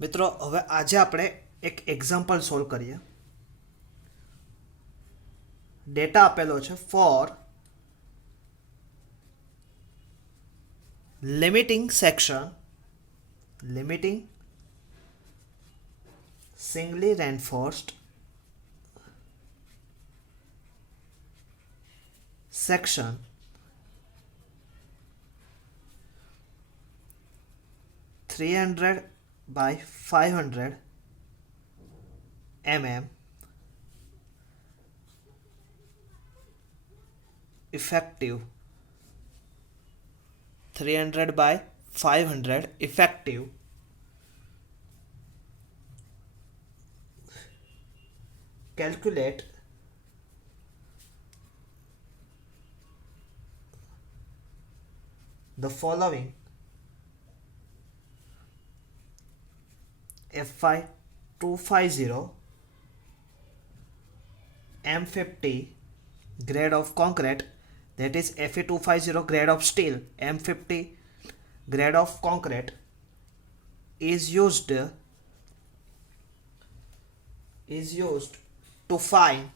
મિત્રો હવે આજે આપણે એક એક્ઝામ્પલ સોલ્વ કરીએ. ડેટા આપેલો છે for limiting singly reinforced section (300 by 500 mm) effective 300 by 500 effective calculate the following FI 250 M50 grade of concrete, that is FE 250 grade of steel, M50 grade of concrete is used to find,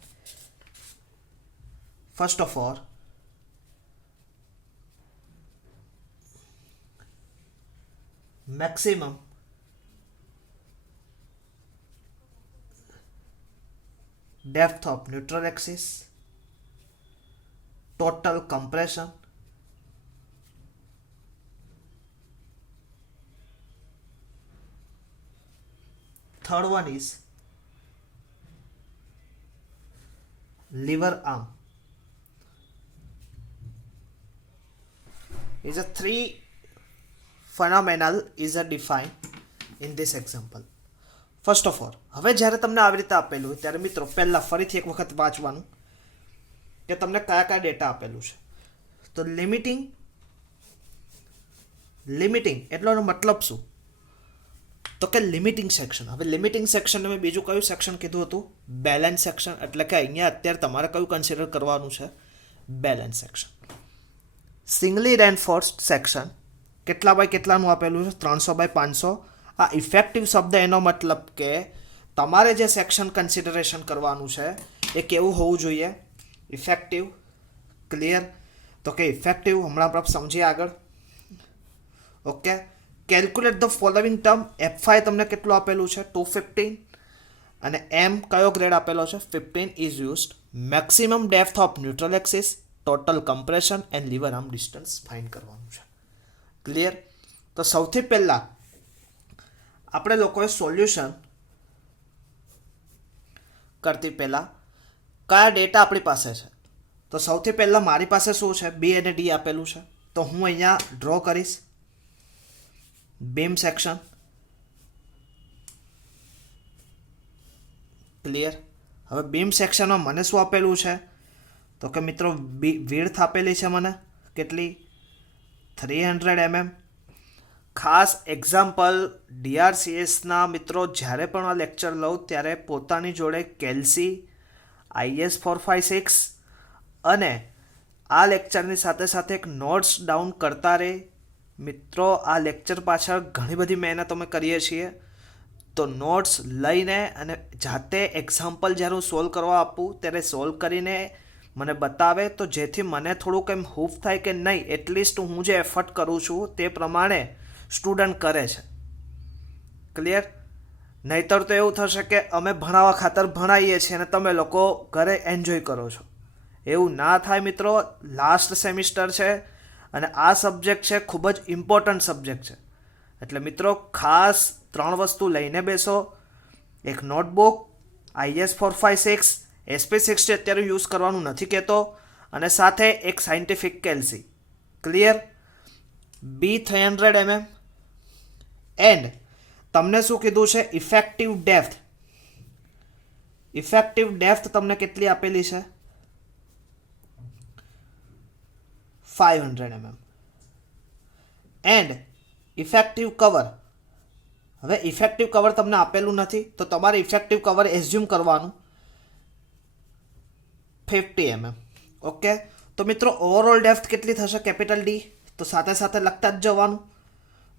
first of all, maximum depth of neutral axis, total compression, third one is lever arm. Is a three phenomenal is a defined in this example. First of all, હવે જ્યારે તમને આવી રીતે આપેલું હોય ત્યારે મિત્રો પહેલાં ફરીથી એક વખત વાંચવાનું કે તમને કયા કયા ડેટા આપેલું છે. તો લિમિટિંગ એટલોનો મતલબ શું? તો કે લિમિટિંગ સેક્શન. હવે લિમિટિંગ સેક્શન મેં બીજું કયું સેક્શન કીધું હતું? Balance section. એટલે કે અહીંયા અત્યારે તમારે કયું કન્સિડર કરવાનું છે? Balance section. સિંગલી રેન્ફોર્સ્ડ સેક્શન કેટલા બાય કેટલાનું આપેલું છે? 300 બાય 500. આ ઇફેક્ટિવ શબ્દ એનો મતલબ કે તમારે જે સેક્શન કન્સિડરેશન કરવાનું છે એ કેવું હોવું જોઈએ? ઇફેક્ટિવ. ક્લિયર? તો કે ઇફેક્ટિવ હમણાં આપણે સમજીએ આગળ. Okay. Calculate the following term. F5 તમને કેટલું આપેલું છે? 215. અને M કયો ગ્રેડ આપેલો છે? 15 is used. Maximum depth of neutral axis, total compression and liver arm distance find કરવાનું છે. ક્લિયર? તો સૌથી પહેલાં આપણે લોકોએ સોલ્યુશન કરતી પહેલાં કયા ડેટા આપણી પાસે છે? તો સૌથી પહેલાં મારી પાસે શું છે? B અને D આપેલું છે. તો હું અહીંયા ડ્રો કરીશ બીમ સેક્શન. ક્લિયર? હવે બીમ સેક્શનમાં મને શું આપેલું છે? તો કે મિત્રો વિડ્થ આપેલી છે મને કેટલી? 300 mm. ખાસ એક્ઝામ્પલ DRCSના મિત્રો જ્યારે પણ આ લેક્ચર લઉં ત્યારે પોતાની જોડે કેલ્સી, IS 456 અને આ લેક્ચરની સાથે સાથે એક નોટ્સ ડાઉન કરતા રહે. મિત્રો આ લેક્ચર પાછળ ઘણી બધી મહેનત અમે કરીએ છીએ. તો નોટ્સ લઈને અને જાતે એક્ઝામ્પલ જ્યારે હું સોલ્વ કરવા આપું ત્યારે સોલ્વ કરીને મને બતાવે, તો જેથી મને થોડુંક એમ હૂફ થાય કે નહીં, એટલીસ્ટ હું જે એફર્ટ કરું છું તે પ્રમાણે સ્ટુડન્ટ કરે છે. ક્લિયર? નહીતર તો એવું થશે કે અમે ભણાવવા ખાતર ભણાવીએ છીએ અને તમે લોકો ઘરે એન્જોય કરો છો. એવું ના થાય મિત્રો. લાસ્ટ સેમિસ્ટર છે અને આ સબ્જેક્ટ છે ખૂબ જ ઇમ્પોર્ટન્ટ સબ્જેક્ટ છે. એટલે મિત્રો ખાસ 3 વસ્તુ લઈને બેસો. એક નોટબુક, IS 456, SP60 અત્યારે યુઝ કરવાનું નથી કહેતો, અને સાથે એક scientific calci. Clear? B 300 mm. And તમને શું કીધું છે? ઇફેક્ટિવ ડેપ્થ તમને કેટલી આપેલી છે? 500 mm. And effective cover. હવે ઇફેક્ટિવ કવર તમને આપેલું નથી તો તમારે ઇફેક્ટિવ કવર એઝ્યુમ કરવાનું 50 mm. ઓકે. તો મિત્રો ઓવરઓલ ડેપ્થ કેટલી થશે? Capital D. તો સાથે સાથે લખતા જ જવાનું.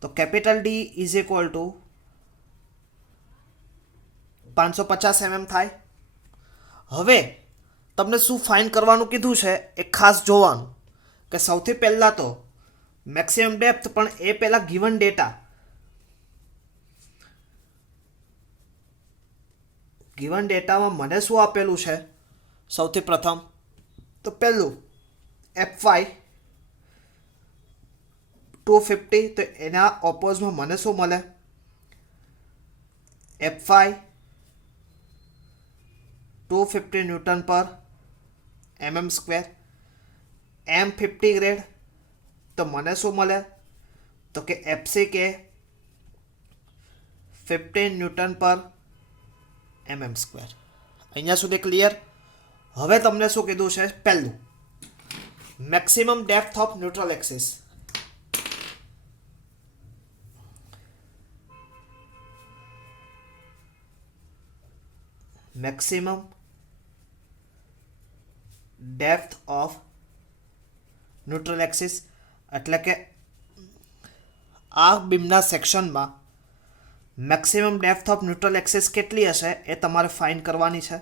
તો capital D is equal two 550 mm થાય. હવે તમને શું ફાઇન કરવાનું કીધું છે એ ખાસ જોવાનું કે સૌથી પહેલાં તો મેક્સિમમ ડેપ્થ, પણ એ પહેલાં ગિવન ડેટા, ગિવન ડેટામાં મને શું આપેલું છે સૌથી પ્રથમ તો પહેલું F5 250, તો એના ઓપોઝમાં મને શું મળે F5 250 ન્યૂટન પર mm સ્ક્વેર. M50 ગ્રેડ તો મને શું મળે તો કે FCK 15 ન્યૂટન પર mm સ્ક્વેર. અહીંયા સુધી ક્લિયર. હવે તમને શું કીધું છે પહેલું maximum depth of neutral axis. Maximum depth of neutral axis એટલે કે આ બીમના સેક્શનમાં maximum depth of neutral axis કેટલી હશે એ તમારે ફાઇન્ડ કરવાની છે.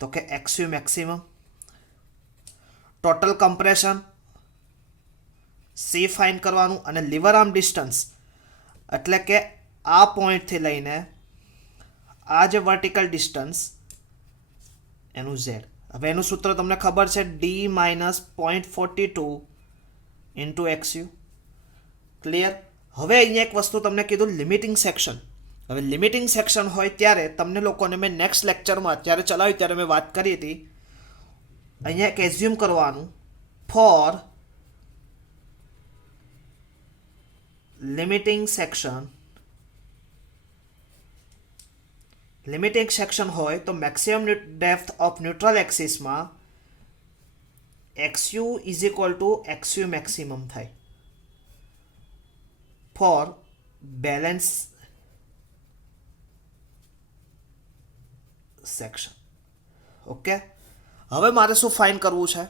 તો કે XU maximum. Total compression C find કરવાનું, અને લીવર આર્મ ડિસ્ટન્સ એટલે કે આ પોઈન્ટથી લઈને આ જે વર્ટિકલ ડિસ્ટન્સ એનું Z. હવે એનું સૂત્ર તમને ખબર છે D - 0.42 ઇન્ટુ XU. ક્લિયર. હવે અહીંયા એક વસ્તુ તમને કીધું લિમિટિંગ સેક્શન. હવે લિમિટિંગ સેક્શન હોય ત્યારે તમને લોકોને મેં નેક્સ્ટ લેક્ચરમાં જ્યારે ચલાવ્યું ત્યારે મેં વાત કરી હતી, અહીંયા એક એઝ્યુમ કરવાનું for limiting section. Limiting section હોય તો મેક્સિમમ ડેપ્થ ઓફ ન્યુટ્રલ એક્સિસમાં XU = XU મેક્સિમમ થાય ફોર બેલેન્સ સેક્શન. ઓકે. હવે મારે શું ફાઇન્ડ કરવું છે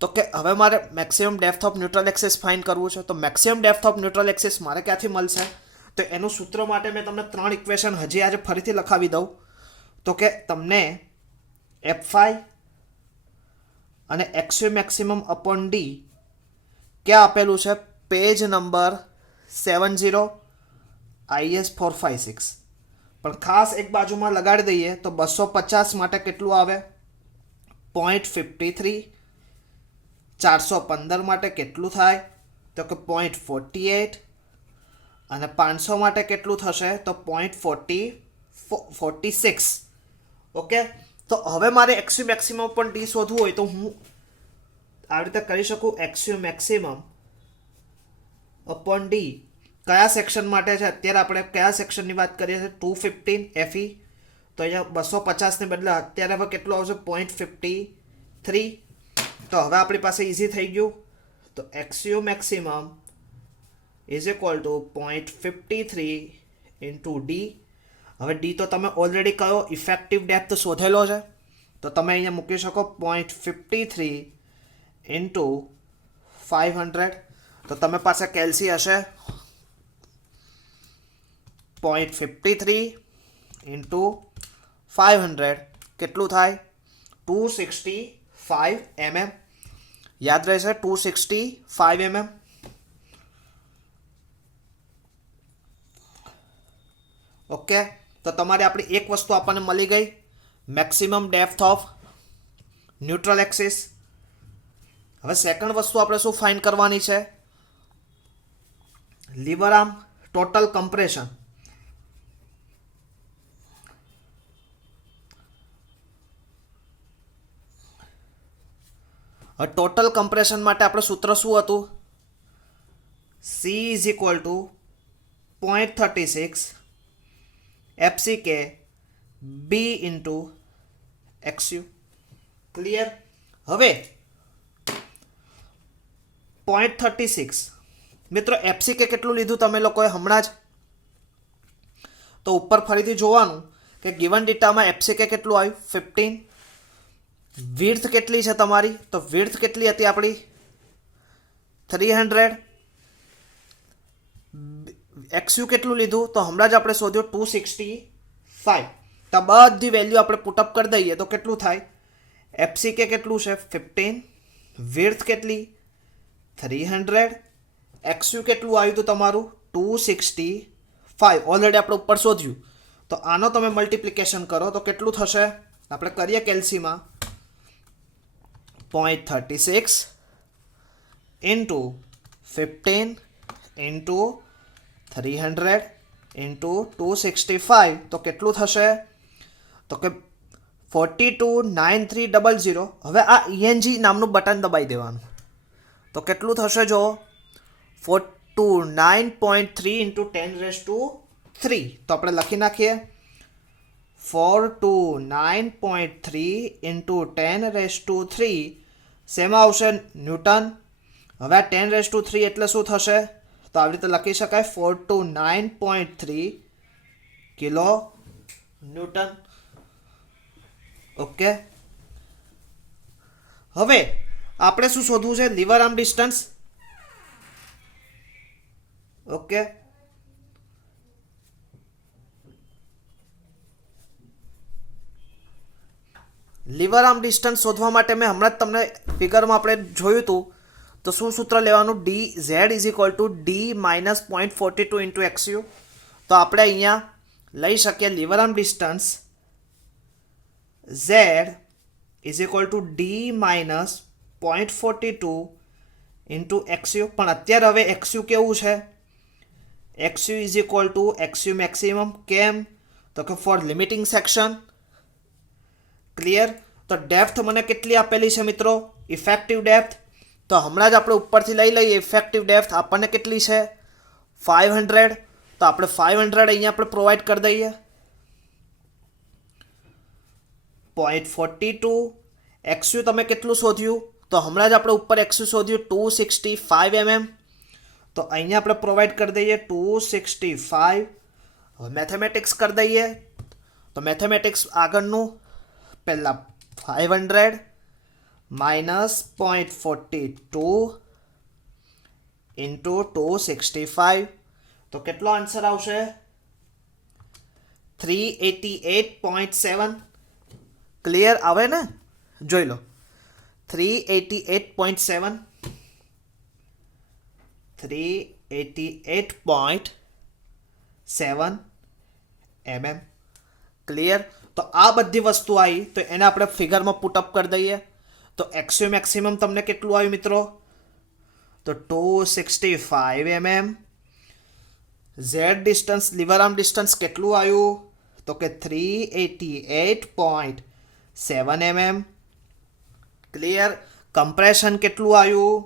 તો કે હવે મારે maximum depth of neutral axis find કરવું છે. તો maximum depth of neutral axis મારે ક્યાંથી મળશે તો એનું સૂત્ર માટે મેં તમને 3 ઇક્વેશન હજી આજે ફરીથી લખાવી દઉં. તો કે તમને F5 અને XU મેક્સિમમ અપોન D ક્યાં આપેલું છે પેજ નંબર 70 IS 456. પણ ખાસ એક બાજુમાં લગાડી દઈએ તો 250 માટે કેટલું આવે 0.53. 415 માટે કેટલું થાય તો કે 0.48, અને 500 માટે કેટલું થશે તો 0.46. ઓકે. તો હવે મારે XU મેક્સિમમ પણ D શોધવું હોય તો હું આવી રીતે કરી શકું. XU મેક્સિમમ અપોન D કયા સેક્શન માટે છે, અત્યારે આપણે કયા સેક્શનની વાત કરીએ છીએ 215 FE. તો અહીંયા 250 ને બદલે અત્યારે હવે કેટલું આવશે 0.53. તો હવે આપણી પાસે ઇઝી થઈ ગયું. તો XU મેક્સિમમ = 0.53 ઇન્ટુ D. હવે D તો તમે ઓલરેડી કયો ઇફેક્ટિવ ડેપ્થ શોધેલો છે, તો તમે અહીંયા મૂકી શકો 0.53 ઇન્ટુ 500. તો તમે પાસે કેલ્સી હશે 0.53 ઇન્ટુ 500 કેટલું થાય 265 mm. યાદ રહેશે 265 mm. ઓકે. તો તમારે આપણી એક વસ્તુ આપણને મળી ગઈ maximum depth of neutral axis. હવે સેકન્ડ વસ્તુ આપણે શું ફાઇન્ડ કરવાની છે લીવર આર્મ ટોટલ કમ્પ્રેશન. હવે ટોટલ કમ્પ્રેશન માટે આપણે સૂત્ર શું હતું C = 0.36 FCK B into XU. Clear. હવે 0.36 મિત્રો FCK કેટલું લીધું તમે લોકોએ હમણાં જ, તો ઉપર ફરીથી જોવાનું કે ગિવન ડેટામાં FCK કેટલું આવ્યું 15. વિડ્થ કેટલી છે તમારી તો વિડ્થ કેટલી હતી આપણી 300. XU કેટલું લીધું તો હમણાં જ આપણે શોધ્યું 265 5. તો બધી વેલ્યુ આપણે પુટઅપ કરી દઈએ તો કેટલું થાય? એફસીકે કેટલું છે? 15. વિડ્થ કેટલી? 300. એક્સયુ કેટલું આવ્યું હતું તમારું? 265. ઓલરેડી આપણે ઉપર શોધ્યું. તો આનો તમે મલ્ટિપ્લિકેશન કરો તો કેટલું થશે? આપણે કરીએ કેલ્સીમાં. 0.36 ઇન્ટુ 15 ઇન્ટુ 300 ઇન્ટુ 265 તો કેટલું થશે? તો કે 429300. હવે આ ઈએનજી નામનું બટન દબાઈ દેવાનું. તો કેટલું થશે? જો 429.3 ઇન્ટુ 10⁻3. તો આપણે લખી નાખીએ 429.3 ઇન્ટુ 10⁻3. શેમાં આવશે? ન્યૂટન. હવે આ 10⁻3 એટલે શું થશે? તો આવી રીતે લખી શકાય 429.3 કિલો ન્યૂટન. ઓકે, હવે આપણે શું શોધવું છે? Liver arm distance. Okay, liver arm distance શોધવા માટે મેં હમણાં જ તમને ફિગરમાં આપણે જોયું હતું. તો શું સૂત્ર લેવાનું? D Z is equal to D minus 0.42 into XU. તો આપણે અહીંયા લઈ શકીએ lever arm distance z is equal to D minus 0.42 into XU. પણ અત્યારે હવે એક્સયુ કેવું છે? XU is equal to XU maximum. કેમ? તો કે ફોર લિમિટિંગ સેક્શન. ક્લિયર? તો ડેપ્થ મને કેટલી આપેલી છે મિત્રો? Effective depth. તો હમણાં જ આપણે ઉપરથી લઈ લઈએ. ઇફેક્ટિવ ડેપ્થ આપણને કેટલી છે? 500. તો આપણે 500 અહીંયા આપણે પ્રોવાઈડ કરી દઈએ. 0.42. એક્સયુ તમે કેટલું શોધ્યું? તો હમણાં જ આપણે ઉપર એક્સયુ શોધ્યું 265 mm. તો અહીંયા આપણે પ્રોવાઈડ કરી દઈએ 265. હવે મેથેમેટિક્સ કરી દઈએ. તો મેથેમેટિક્સ આગળનું પહેલાં 500 માઇનસ 0.42 ઇન્ટુ 265. તો કેટલો આન્સર આવશે? 388.7. ક્લિયર આવે ને? જોઈ લો 388.7. 388.7 mm. ક્લિયર? તો આ બધી વસ્તુ આવી તો એને આપણે ફિગરમાં પુટઅપ કરી દઈએ. તો એક્સયુ મેક્સિમમ તમને કેટલું આવ્યું મિત્રો? તો 265 mm. Z distance liver arm distance કેટલું આવ્યું? તો કે 388.7 mm. ક્લિયર? કમ્પ્રેશન કેટલું આવ્યું?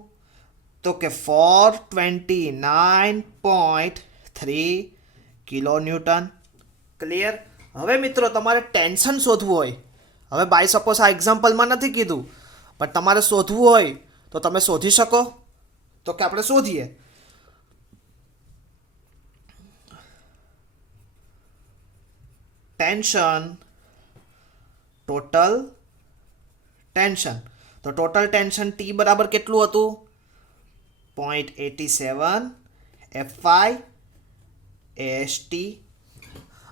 તો કે 429.3 કિલો ન્યૂટન. ક્લિયર? હવે મિત્રો તમારે ટેન્શન શોધવું હોય, હવે બાય સપોઝ આ એક્ઝામ્પલમાં નથી કીધું પણ તમારે શોધવું હોય તો તમે શોધી શકો. તો કે આપણે શોધીએ. Tension, total tension. તો ટોટલ ટેન્શન ટી બરાબર કેટલું હતું? 0.87 FI AST.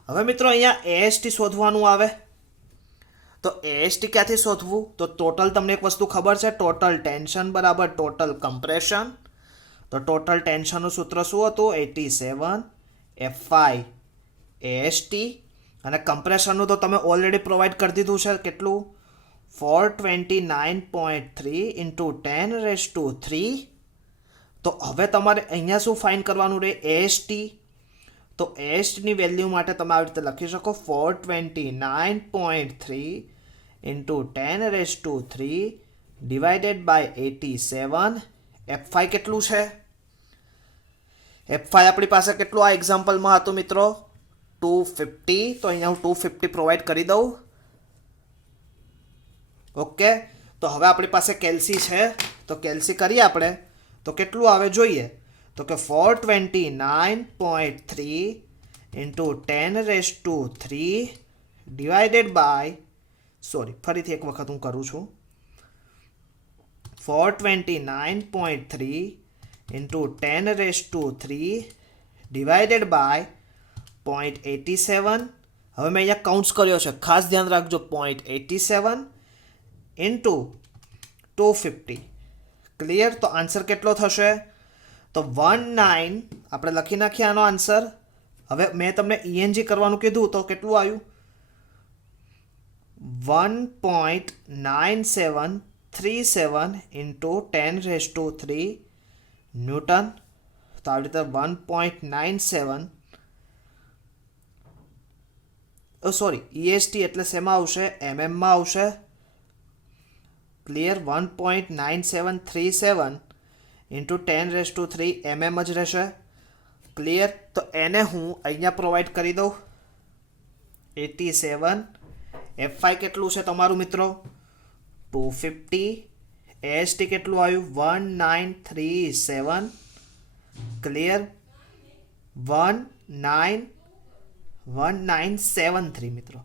હવે મિત્રો અહીંયા AST શોધવાનું આવે. તો AST ક્યાંથી શોધવું? તો ટોટલ તમને એક વસ્તુ ખબર છે, ટોટલ ટેન્શન બરાબર ટોટલ કમ્પ્રેશન. તો ટોટલ ટેન્શનનું સૂત્ર શું હતું? 87 FI AST. અને કમ્પ્રેશનનું તો તમે ઓલરેડી પ્રોવાઈડ કરી દીધું છે. કેટલું? 429.3 ઇન્ટુ 10⁻3. તો હવે તમારે અહીંયા શું ફાઇન્ડ કરવાનું રહે? AST. તો ASTની વેલ્યુ માટે તમે આવી રીતે લખી શકો 429.3 ઇન્ટુ 10⁻3 ડિવાઇડેડ બાય 87. FI કેટલું છે? FI આપણી પાસે કેટલું આ એક્ઝામ્પલમાં હતું મિત્રો? 250. તો અહીંયા હું 250 પ્રોવાઈડ કરી દઉં. ઓકે, તો હવે આપણી પાસે કેલ્સી છે. તો કેલ્સી કરીએ આપણે. તો કેટલું આવે જોઈએ? તો કે 429.3 ઇન્ટુ 10⁻3 ડિવાઇડેડ બાય, સોરી ફરીથી એક વખત હું કરું છું, 429.3 ઇન્ટુ 10⁻3 ડિવાઇડેડ બાય 0.87. હવે મેં અહીંયા કાઉન્ટ્સ કર્યો છે, ખાસ ધ્યાન રાખજો. 0.87 ઇન્ટુ 250. ક્લિયર? તો આન્સર કેટલો થશે? તો 19 આપણે લખી નાખીએ આનો આન્સર. હવે મેં તમને ENG કરવાનું કીધું તો કેટલું આવ્યું? 1.9737 ઇન્ટુ 10⁻³ ન્યૂટન. તો આવી રીતે 1.97 EST એટલે શેમાં આવશે? MM માં આવશે. ક્લિયર? 1.9737 ઇન્ટુ 10⁻³ MM જ રહેશે. ક્લિયર? તો એને હું અહીંયા પ્રોવાઈડ કરી દઉં. 87. F5 કેટલું છે તમારું મિત્રો? 250. AST કેટલું આવ્યું? 1937. ક્લિયર? 1973 મિત્રો.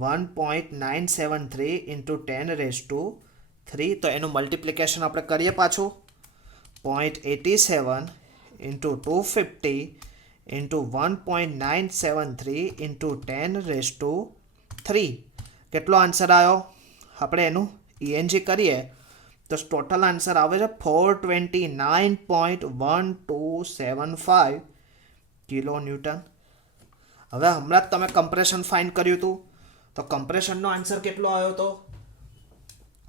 1.973 ઇન્ટુ 10⁻³ તો એનું મલ્ટિપ્લિકેશન આપણે કરીએ પાછું. 0.87 ઇન્ટુ 250 ઇન્ટુ 1.973 ઇન્ટુ 10⁻³ કેટલો આન્સર આવ્યો? આપણે એનું ENG કરીએ તો ટોટલ આન્સર આવે છે 429.1275 કિલો ન્યૂટન. હવે હમણાં જ તમે કમ્પ્રેશન ફાઇન્ડ કર્યું હતું તો કમ્પ્રેશનનો આન્સર કેટલો આવ્યો હતો?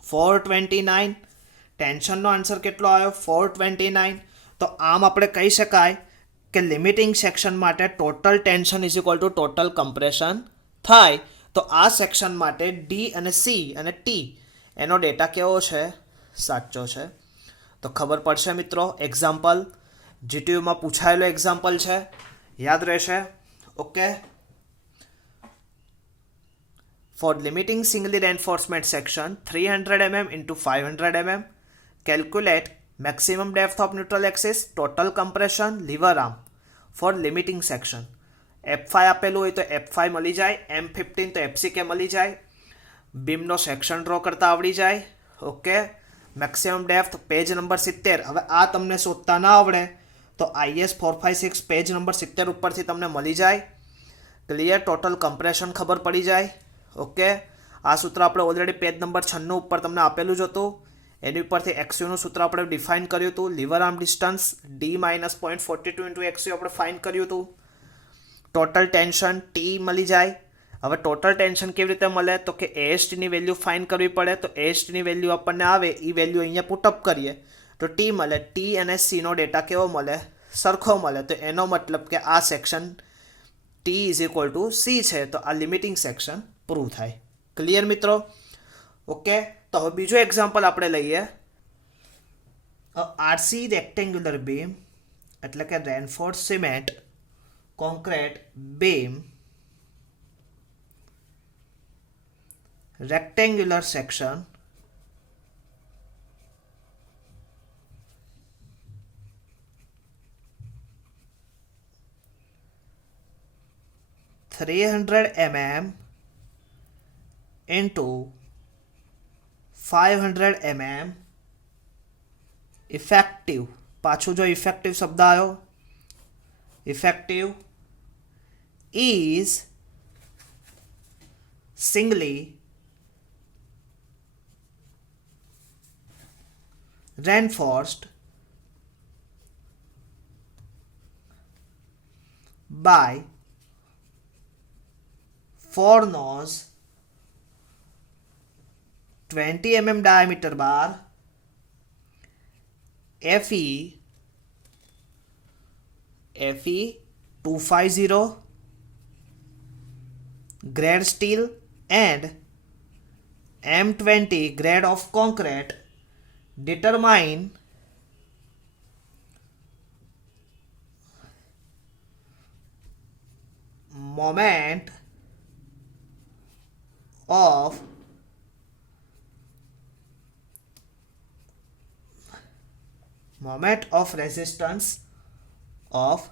429. ટેન્શનનો આન્સર કેટલો આવ્યો? 429. તો આમ આપણે કહી શકાય કે લિમિટિંગ સેક્શન માટે total tension is equal two total compression થાય. તો આ સેક્શન માટે D અને C અને T એનો ડેટા કેવો છે? સાચો છે. તો ખબર પડશે મિત્રો. એક્ઝામ્પલ GTUમાં પૂછાયેલો એક્ઝામ્પલ છે, યાદ રહેશે. Okay. For limiting singly reinforcement section 300 mm into 500 mm, calculate maximum depth of neutral axis, total compression, lever arm for limiting section. F5 આપેલું હોય તો F5 મળી જાય, M15 તો FCK મળી જાય, બીમનો સેક્શન ડ્રો કરતા આવડી જાય. Okay. Maximum depth page number 70. હવે આ તમને શોધતા ના આવડે તો IS 456 પેજ નંબર 70 ઉપરથી તમને મળી જાય. ક્લિયર? ટોટલ કમ્પ્રેશન ખબર પડી જાય. ઓકે. આ સૂત્ર આપણે ઓલરેડી પેજ નંબર 96 ઉપર તમને આપેલું જ હતું. એની ઉપરથી XUનું સૂત્ર આપણે ડિફાઇન કર્યું હતું. Liver arm distance D - 0.42 into XU આપણે ફાઇન કર્યું હતું. ટોટલ ટેન્શન T મળી જાય. હવે ટોટલ ટેન્શન કેવી રીતે મળે? તો કે ASTની વેલ્યુ ફાઇન કરવી પડે. તો ASTની વેલ્યુ આપણને આવે એ વેલ્યુ અહીંયા પુટઅપ કરીએ તો T મળે. T અને Cનો ડેટા કેવો મળે? સરખો મળે. તો એનો મતલબ કે આ section T is equal two C છે. તો આ લિમિટિંગ સેક્શન પ્રૂવ થાય. ક્લિયર મિત્રો? ઓકે. તો હવે બીજો એક્ઝામ્પલ આપણે લઈએ. RC રેક્ટેન્ગ્યુલર બીમ એટલે કે reinforce cement concrete beam rectangular section 300 mm into 500 mm effective. પાછું જો ઇફેક્ટિવ શબ્દ આવ્યો, effective is singly reinforced by 4 nose 20 mm diameter bar FE 250 grade steel and M20 grade of concrete. Determine moment of resistance of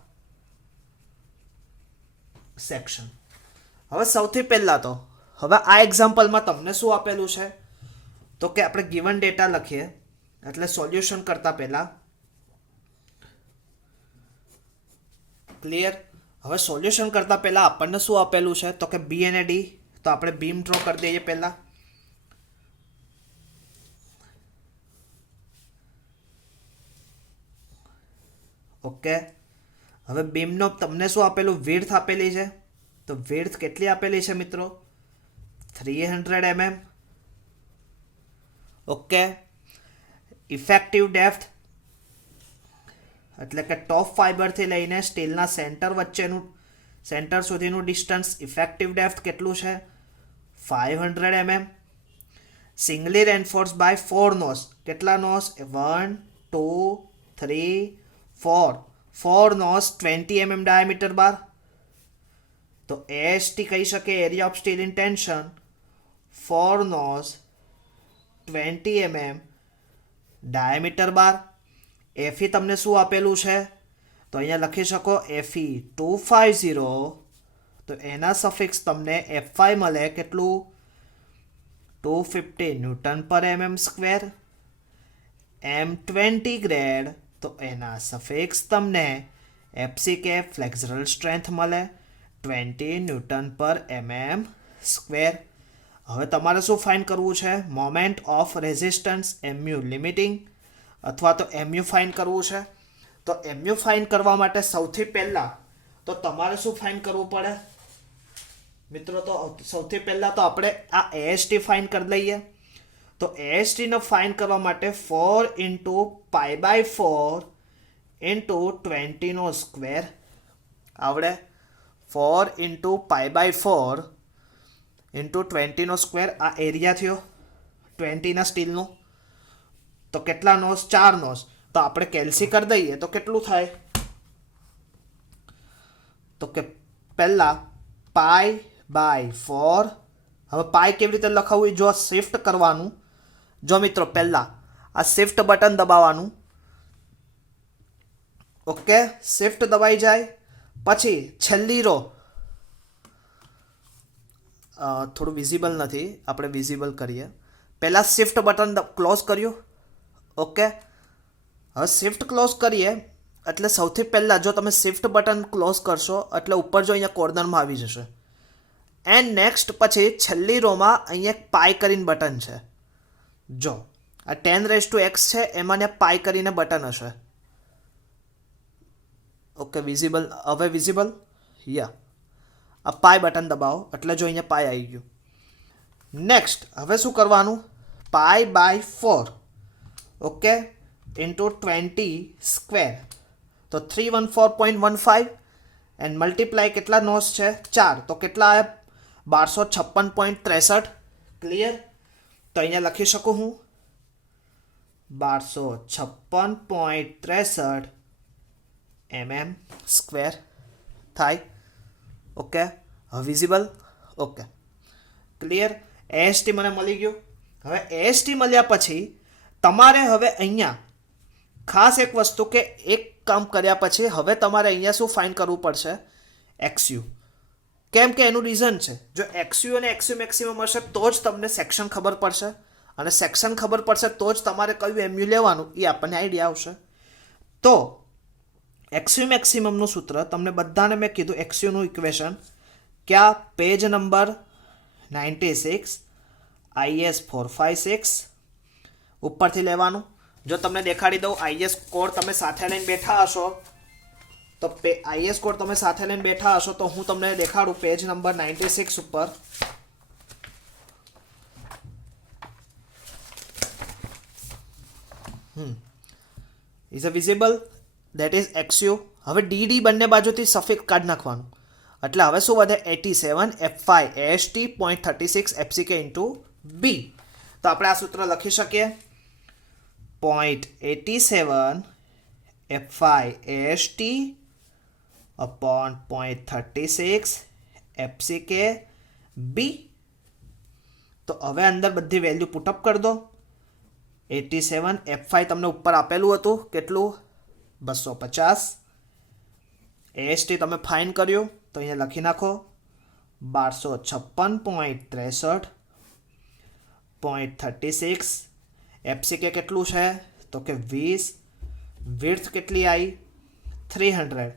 section. હવે સૌથી પહેલાં તો હવે આ એક્ઝામ્પલમાં તમને શું આપેલું છે તો કે આપણે ગિવન ડેટા લખીએ એટલે સોલ્યુશન કરતાં પહેલાં. ક્લિયર? હવે સોલ્યુશન કરતાં પહેલાં આપણને શું આપેલું છે તો કે બી અને ડી. તો આપણે બીમ ડ્રો કરી દઈએ પહેલાં. ઓકે, હવે બીમનો તમને શું આપેલું, વિડ્થ આપેલી છે. તો વિડ્થ કેટલી આપેલી છે મિત્રો, 300 mm. ઓકે, ઇફેક્ટિવ ડેપ્થ એટલે કે ટોપ ફાઈબરથી લઈને સ્ટીલના સેન્ટર સુધીનું ડિસ્ટન્સ, ઇફેક્ટિવ ડેપ્થ કેટલું છે, 500 mm. Singly reinforce by 4 nos. કેટલા nos, 1 2 3 4 nos 20 mm diameter bar. તો એએસટી કહી શકે area of steel in tension, 4 nos 20 mm diameter bar. Fe તમને શું આપેલું છે તો અહીંયા લખી શકો એફઈ 250. તો એના સફિક્સ તમને F5 મળે કેટલું, 250 ન્યૂટન પર mm સ્ક્વેર. M20 ગ્રેડ તો એના સફિક્સ તમને FCK ફ્લેક્સરલ સ્ટ્રેન્થ મળે 20 ન્યૂટન પર mm સ્ક્વેર. હવે તમારે શું ફાઇન્ડ કરવું છે, moment of resistance MU limiting અથવા તો MU ફાઇન્ડ કરવું છે. તો MU ફાઇન્ડ કરવા માટે સૌથી પહેલાં તો તમારે શું ફાઇન્ડ કરવું પડે મિત્રો, તો સૌથી પહેલાં તો આપણે આ AST ફાઇન્ડ કરી લઈએ. તો ASTનો ફાઇન્ડ કરવા માટે 4 × π/4 × 20 નો સ્ક્વેર આવડે. 4 × π/4 × 20 નો સ્ક્વેર, આ એરિયા થયો 20ના સ્ટીલનો. તો કેટલા નોસ, 4 નોસ. તો આપણે કેલ્સી કરી દઈએ તો કેટલું થાય, તો કે પહેલા π/4. હવે પાઈ કેવી રીતે લખાવવું, જો શિફ્ટ કરવાનું. જો મિત્રો પહેલા આ શિફ્ટ બટન દબાવવાનું. ઓકે, શિફ્ટ દબાઈ જાય પછી છેલ્લી રો, થોડું વિઝિબલ નથી, આપણે વિઝિબલ કરીએ. પહેલાં શિફ્ટ બટન ક્લોઝ કર્યું. ઓકે, હવે શિફ્ટ ક્લોઝ કરીએ એટલે સૌથી પહેલાં જો તમે શિફ્ટ બટન ક્લોઝ કરશો એટલે ઉપર જો અહીંયા કોર્નરમાં આવી જશે. એન્ડ નેક્સ્ટ પછી છેલ્લી રોમાં અહીંયા એક પાઈ કરીને બટન છે. જો આ 10⁻x છે, એમાં ને પાઈ કરીને બટન હશે. ઓકે, વિઝિબલ, હવે વિઝિબલ, યા આ પાઈ બટન દબાવો એટલે જો અહીંયા પાઈ આવી ગયું. નેક્સ્ટ હવે શું કરવાનું, π/4 ઓકે ઇન્ટુ 20 સ્ક્વેર. તો 314.15 એન્ડ મલ્ટીપ્લાય કેટલા નોસ છે, 4. તો કેટલા આવે, 1256.63. ક્લિયર. તો અહીંયા લખી શકું હું 1256.63 mm સ્ક્વેર થાય. ઓકે, હવે વિઝિબલ. Okay, clear. AST મને મળી ગયું. હવે AST મળ્યા પછી તમારે હવે અહીંયા ખાસ એક વસ્તુ કે એક કામ કર્યા પછી હવે તમારે અહીંયા શું ફાઇન્ડ કરવું પડશે, XU. કેમ કે એનું રીઝન છે, જો XU અને XU મેક્સિમમ હશે તો જ તમને સેક્શન ખબર પડશે, અને સેક્શન ખબર પડશે તો જ તમારે કયું MU લેવાનું એ આપણને આઈડિયા આવશે. તો XU મેક્સિમમનું સૂત્ર તમને બધાને મેં કીધું, XUનું ઇક્વેશન ક્યાં, પેજ નંબર 96 IS 456 ઉપરથી લેવાનું. જો તમને દેખાડી દઉં, IS કોડ તમે સાથે લઈને બેઠા હશો તો IS કોડ તમે સાથે લઈને બેઠા હશો તો હું તમને દેખાડું પેજ નંબર 96 ઉપર. Is a visible, that is XU. હવે DD બંને બાજુથી સફિક્સ કાઢી નાખવાનું એટલે હવે શું વધે, 87 F5 AST 0.36 FCK into B. તો આપણે આ સૂત્ર લખી શકીએ 0.87 F5 AST upon 0.36 FCK B. તો હવે અંદર બધી વેલ્યુ પુટઅપ કરી દો. 87 F5 તમને ઉપર આપેલું હતું કેટલું, 250. AST તમે ફાઇન કર્યું તો અહીંયા લખી નાખો 1256.36. FCK કેટલું છે તો કે 20. વિડ્થ કેટલી આવી, 300.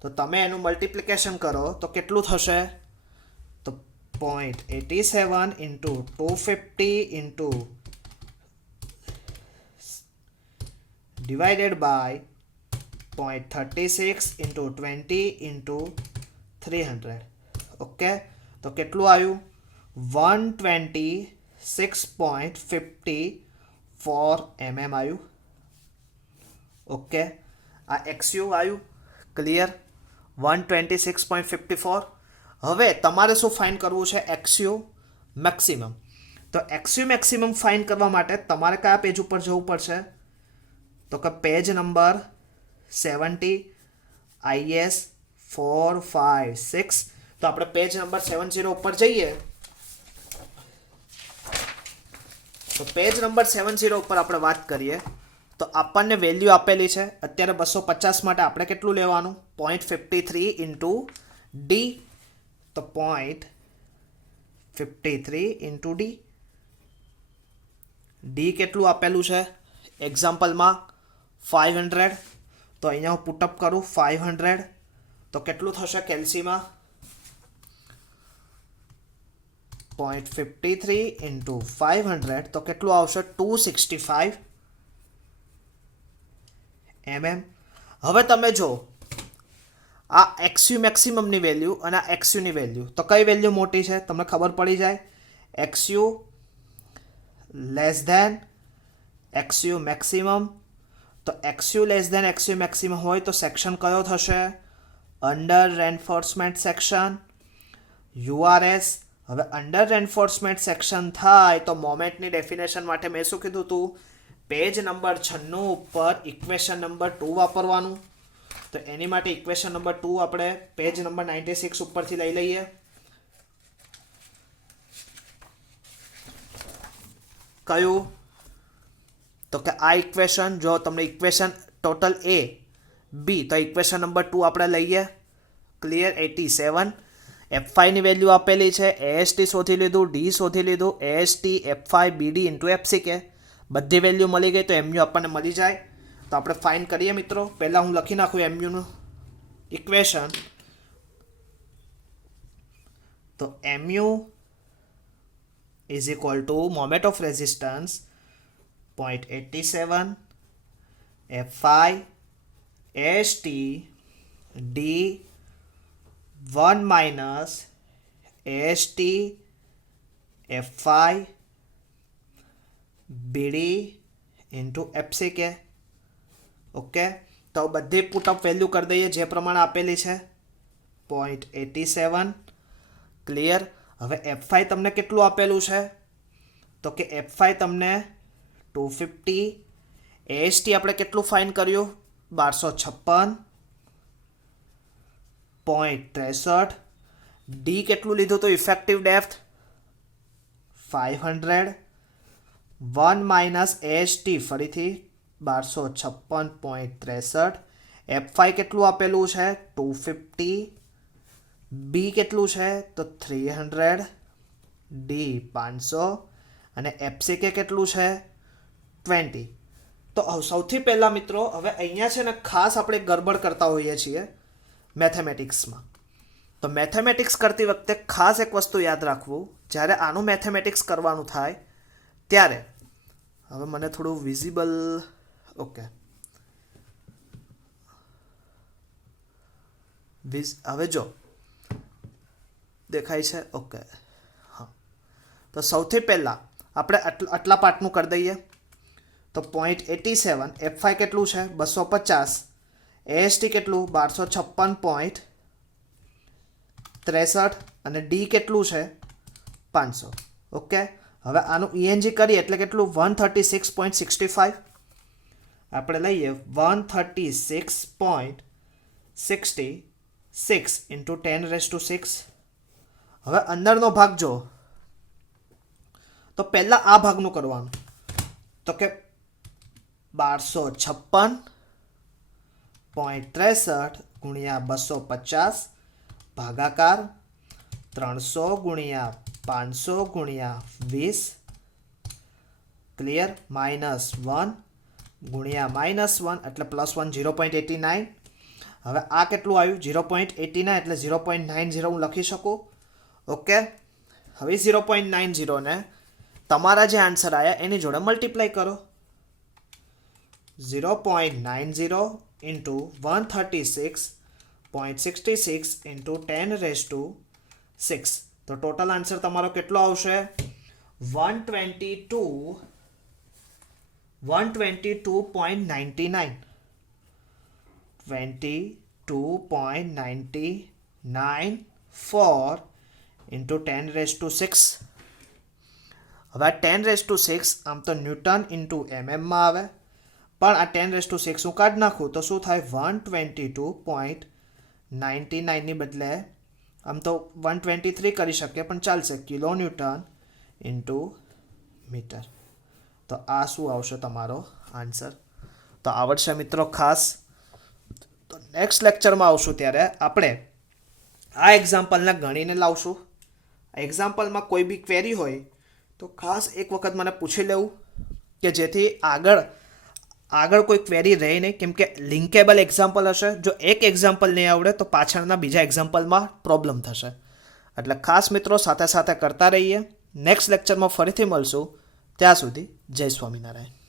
તો તમે એનું મલ્ટિપ્લિકેશન કરો તો કેટલું થશે? તો 0.87 into 250 into divided by 0.36 into 20 into 300. Okay, તો કેટલું આવ્યું? 126.54 mm આવ્યું. ઓકે, આ XU આવ્યું. ક્લિયર? 126.54. હવે તમારે શું ફાઇન્ડ કરવું છે? XU maximum. તો XU મેક્સિમમ ફાઇન્ડ કરવા માટે તમારે કયા પેજ ઉપર જવું પડશે? તો કે પેજ નંબર 70 IS 456. તો આપણે પેજ નંબર 70 ઉપર જઈએ. તો પેજ નંબર 70 ઉપર આપણે વાત કરીએ તો આપણને વેલ્યુ આપેલી છે અત્યારે 250 માટે આપણે કેટલું લેવાનું? 0.53 ઇન્ટુ ડી. તો 0.53 ઇન્ટુ ડી. ડી કેટલું આપેલું છે એક્ઝામ્પલમાં? 500. તો અહીંયા હું પુટઅપ કરું 500. તો કેટલું થશે કેલ્સીમાં? 0.53 ઇન્ટુ 500 તો કેટલું આવશે? 265 mm. હવે તમે જો આ XU મેક્સિમમની વેલ્યુ અને આ XUની વેલ્યુ, તો કઈ વેલ્યુ મોટી છે તમને ખબર પડી જાય. XU less than XU maximum. તો XU less than XU maximum હોય તો સેક્શન કયો થશે? Under reinforcement section, URS. હવે અંડર રેન્ફોર્સમેન્ટ સેક્શન થાય તો મોમેન્ટની ડેફિનેશન માટે મેં શું કીધું હતું? પેજ નંબર 96 ઉપર ઇક્વેશન નંબર 2 વાપરવાનું. તો એની માટે ઇક્વેશન નંબર 2 આપણે પેજ નંબર 96 ઉપરથી લઈ લઈએ. કયું? તો કે આ ઇક્વેશન. જો તમને ઇક્વેશન ટોટલ A B, તો ઇક્વેશન નંબર 2 આપણે લઈએ. ક્લિયર? 87. F5 ની વેલ્યુ આપેલી છે, AST શોધી લીધું, D શોધી લીધું, AST F5 BD into FCK બધી વેલ્યુ મળી ગઈ. તો MU આપણને મળી જાય. તો આપણે ફાઇન્ડ કરીએ મિત્રો. પહેલાં હું લખી નાખું MUનું ઇક્વેશન. તો MU is equal two moment of resistance 0.87 F5 AST D 1 minus AST F5 BD into FCK. Okay, તો બધી પુટઅપ વેલ્યુ કરી દઈએ જે પ્રમાણે આપેલી છે. 0.87. ક્લિયર? હવે F5 તમને કેટલું આપેલું છે? તો કે F5 તમને 250. AST આપણે કેટલું ફાઇન્ડ કર્યું? 1256.63. ડી કેટલું લીધું? તો ઇફેક્ટિવ ડેપ્થ 500. 1 માઇનસ AST ફરીથી 1256.63. F5 કેટલું આપેલું છે? 250. બી કેટલું છે? તો 300. ડી 500 અને FCK કેટલું છે? 20. તો સૌથી પહેલાં મિત્રો હવે અહીંયા છે ને ખાસ આપણે ગડબડ કરતા હોઈએ છીએ મેથેમેટિક્સમાં. તો મેથેમેટિક્સ કરતી વખતે ખાસ એક વસ્તુ યાદ રાખવું, જ્યારે આનું મેથેમેટિક્સ કરવાનું થાય ત્યારે, હવે મને થોડું વિઝિબલ, ઓકે, હવે જો દેખાય છે? ઓકે, હા. તો સૌથી પહેલાં આપણે આટલા પાર્ટનું કરી દઈએ. તો 0.87 F5 કેટલું છે? 250. AST કેટલું? 1256.63 અને D કેટલું છે? 500. ઓકે, હવે આનું ENG કરીએ એટલે કેટલું? 136.65. આપણે લઈએ 136.66 ઇન્ટુ 10⁻6. હવે અંદરનો ભાગ જો, તો પહેલાં આ ભાગનું કરવાનું. તો કે 1256.63 ગુણ્યા 250 ભાગાકાર 300 ગુણ્યા 500 ગુણ્યા 20. ક્લિયર? -1 ગુણ્યા -1 એટલે +1 0.89. હવે આ કેટલું આવ્યું 0.89 એટલે 0.90 હું લખી શકું. ઓકે, હવે 0.90 તમારા જે આન્સર આવ્યા એની જોડે મલ્ટીપ્લાય કરો. 0.90 ઇન્ટુ 136.66 ઇન્ટુ 10⁻6. તો ટોટલ આન્સર તમારો કેટલો આવશે? 122.99. 22.994 ઇન્ટુ 10⁻6. હવે આ 10⁻6 આમ તો ન્યૂટન ઇન્ટુ એમએમમાં આવે, પણ આ 10⁻6 હું કાઢી નાખું તો શું થાય? 122.99 ની બદલે આમ તો 123 કરી શકીએ, પણ ચાલશે. Kilo newton into metre. તો આ શું આવશે તમારો આન્સર? તો આવડશે મિત્રો ખાસ. તો નેક્સ્ટ લેક્ચરમાં આવશું ત્યારે આપણે આ એક્ઝામ્પલને ગણીને લાવશું. આ એક્ઝામ્પલમાં કોઈ બી ક્વેરી હોય તો ખાસ એક વખત મને પૂછી લેવું, કે જેથી આગળ કોઈ ક્વેરી રહે નહીં. કેમ કે લિંકેબલ એક્ઝામ્પલ હશે. જો એક એક્ઝામ્પલ નહીં આવડે તો પાછળના બીજા એક્ઝામ્પલમાં પ્રોબ્લેમ થશે. એટલે ખાસ મિત્રો સાથે સાથે કરતા રહીએ. નેક્સ્ટ લેક્ચરમાં ફરીથી મળશું. ત્યાં સુધી જય સ્વામિનારાયણ.